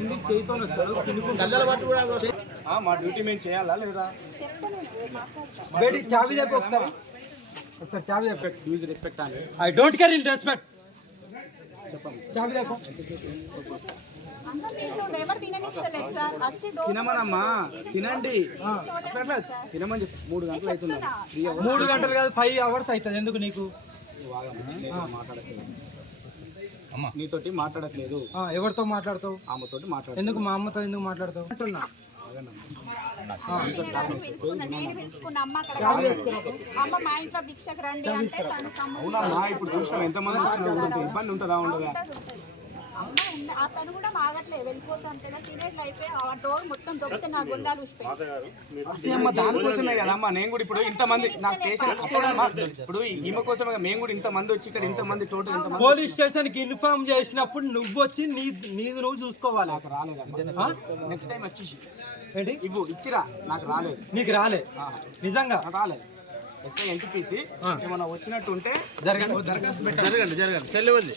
కింది చేయితో మా డ్యూటీ మేము చేయాలా లేదా? చావి చెప్పి ఒకసారి. ఒకసారి చావి చెప్పి. యూజ్ రెస్పెక్ట్ అని I don't care in respect చావి చెప్పు. తినమనమ్మా. తినండి. తినమని చెప్పు. మూడు గంటలు అవుతుంది మూడు గంటలు కాదు ఫైవ్ అవర్స్ అవుతుంది. ఎందుకు నీకు? మాట్లాడట్లేదు. నీతోటి మాట్లాడట్లేదు. ఆ, ఎవరితో మాట్లాడతావు? ఆమెతోటి మాట్లాడ ఎందుకు మా అమ్మతో ఎందుకు మాట్లాడతావు? అంటున్నా మా ఇప్పుడు చూసాం ఎంతమంది ఇబ్బంది ఉంటుందా ఉండదా? అమ్మ ఉండ- అతను కూడా మాగట్లేదు వెళ్ళిపోతుంటే తినేట్లు అయిపోయి ఆ డోర్ మొత్తం దొరికితే నా గుండాలు ఊసిపోయి అదే అమ్మ దానికోసమే కదమ్మా నేను కూడా ఇప్పుడు ఇంతమంది నా స్టేషన్ అప్పుడమ్మా ఇప్పుడు ఈమె కోసమే కదా మేము కూడా ఇంతమంది వచ్చి ఇక్కడ ఇంతమంది టోటల్ ఇంతమంది పోలీస్ స్టేషన్కి ఇన్ఫార్మ్ చేసినప్పుడు నువ్వు వచ్చి నీ నీది నువ్వు చూసుకోవాలి. రాలేదమ్మా. నెక్స్ట్ టైం వచ్చేసి ఏంటి? ఇవ్వు ఇచ్చిరా. నాకు రాలేదు. నీకు రాలే? నిజంగా? నాకు రాలేదు. ఎస్ఐ ఎన్టీపీసీ ఏమన్నా వచ్చినట్టు ఉంటే జరగండి జరగండి. జరగండి చెల్లెవద్ది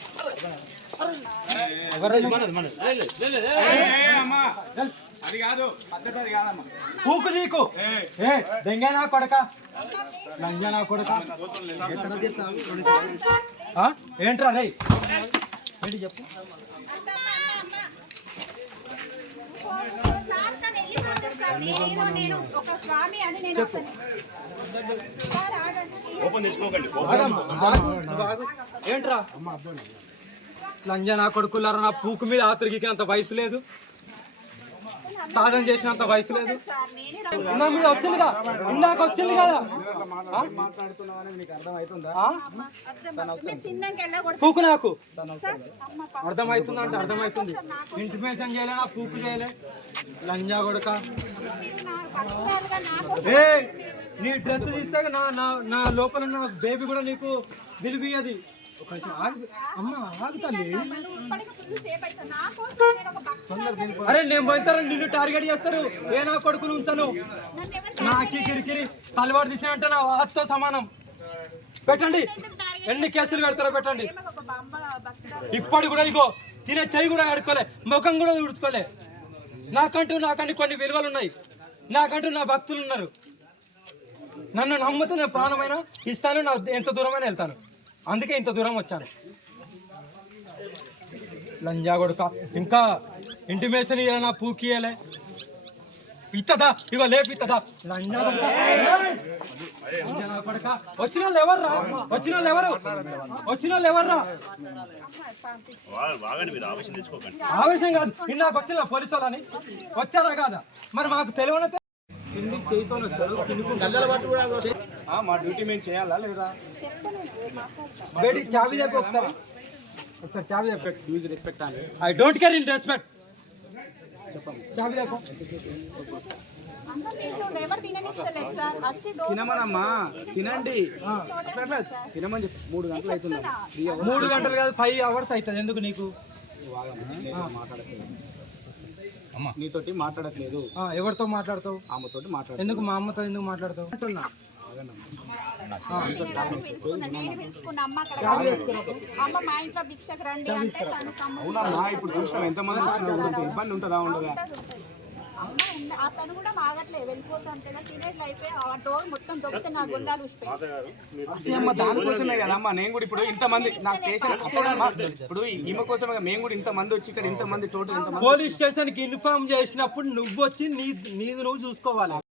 అది కాదు పద్ధతి కాదమ్మా పూకు నీకు ఏ దెంగనా కొడక లంజనా కొడక ఏంట్రా? రే ఏంటి చెప్పు నేను లంజా నా కొడుకులారా నా పూకు మీద ఆతరికి అంత వయసు లేదు. సాధన చేసినంత వయసు లేదు. సార్ నేనే రా- మీద ఇందాక వచ్చింది కదా. పూకు నాకు. అర్థమవుతుంది. అంటే అర్థమవుతుంది ఇంటిమేషన్ చేయలే నా పూకు చేయలే? లంజా కొడుక. ఏ నీ డ్రెస్ తీస్తే నా నా నా లోపల నా బేబీ కూడా నీకు విలువది ఒక అమ్మ. అరే నేను పోతారు నిన్ను టార్గెట్ చేస్తారు. ఏ నా కొడుకును ఉంచను. నాకి కిరికిరి తలవారు తీసినంటే నా వాచ్తో సమానం. పెట్టండి. ఎన్ని కేసులు పెడతారో పెట్టండి. ఇప్పటి కూడా ఇగో తినే చెయ్యి కూడా కడుక్కోలే ముఖం కూడా తుడుచుకోలే నాకంటూ నాకంటూ కొన్ని విలువలు ఉన్నాయి. నాకంటూ నా భక్తులు ఉన్నారు. నన్ను నమ్ముతూ నేను ప్రాణమైన ఇస్తాను నా ఎంత దూరమైనా వెళ్తాను. అందుకే ఇంత దూరం వచ్చాను. లంజా కొడుక ఇంకా ఇంటిమేషన్ ఇయ్యాల నా పూకియలే ఇత్తదా? ఇగో లేపు ఇత్తదా? లంజా కొడుక. లంజా నా కొడుక. వచ్చిన వాళ్ళు ఎవర్రా వచ్చిన వాళ్ళు ఎవరు? వచ్చిన వాళ్ళు ఎవర్రా ఆవేశం కాదు. ఇందాక వచ్చిన పోలీసు వాళ్ళని. వచ్చారా కాదా? మరి మాకు తెలియని కింది చేయితో ఆ, మా డ్యూటీ మేము చేయాలా లేదా? బయటికి చావి చెప్పి ఒకసారి. ఒకసారి చావి చెప్పి యూజ్ రెస్పెక్ట్ అని I don't care in respect. చావి చెప్పు తినమనమ్మా. తినండి. తినమని చెప్పు. మూడు గంటలు అవుతుంది మూడు గంటలు కాదు ఫైవ్ అవర్స్ అవుతుంది. ఎందుకు నీకు? మాట్లాడట్లేదు. నీతోటి మాట్లాడట్లేదు. ఆ, ఎవరితో మాట్లాడతావు? ఆమెతోటి మాట్లాడ ఎందుకు మా అమ్మతో ఎందుకు మాట్లాడతావు? అంటున్నా. నేను పిలుచుకున్నా నేను పిలుచుకున్నా అమ్మ అక్కడ కావాలి. అమ్మ మా ఇంట్లో భిక్షకు రండి అంటే తను తమ్ముడు అవునమ్మా ఇప్పుడు చూసాం ఎంతమంది వచ్చినా కూడా ఇబ్బంది ఉంటుందా ఉండదా? అమ్మ ఉండ- అతను కూడా మాగట్లేదు వెళ్ళిపోతుంటే తినేట్లు అయిపోయి ఆ డోర్ మొత్తం దొరికితే నా గుండాలు ఊసిపోయి. అదే అమ్మ దానికోసమే కదమ్మా నేను కూడా ఇప్పుడు ఇంతమంది నా స్టేషన్ ఇప్పుడు ఈమె కోసమే మేము కూడా ఇంతమంది వచ్చి ఇక్కడ ఇంతమంది టోటల్ పోలీస్ స్టేషన్కి ఇన్ఫార్మ్ చేసినప్పుడు నువ్వు వచ్చి నీ నీది నువ్వు చూసుకోవాలి.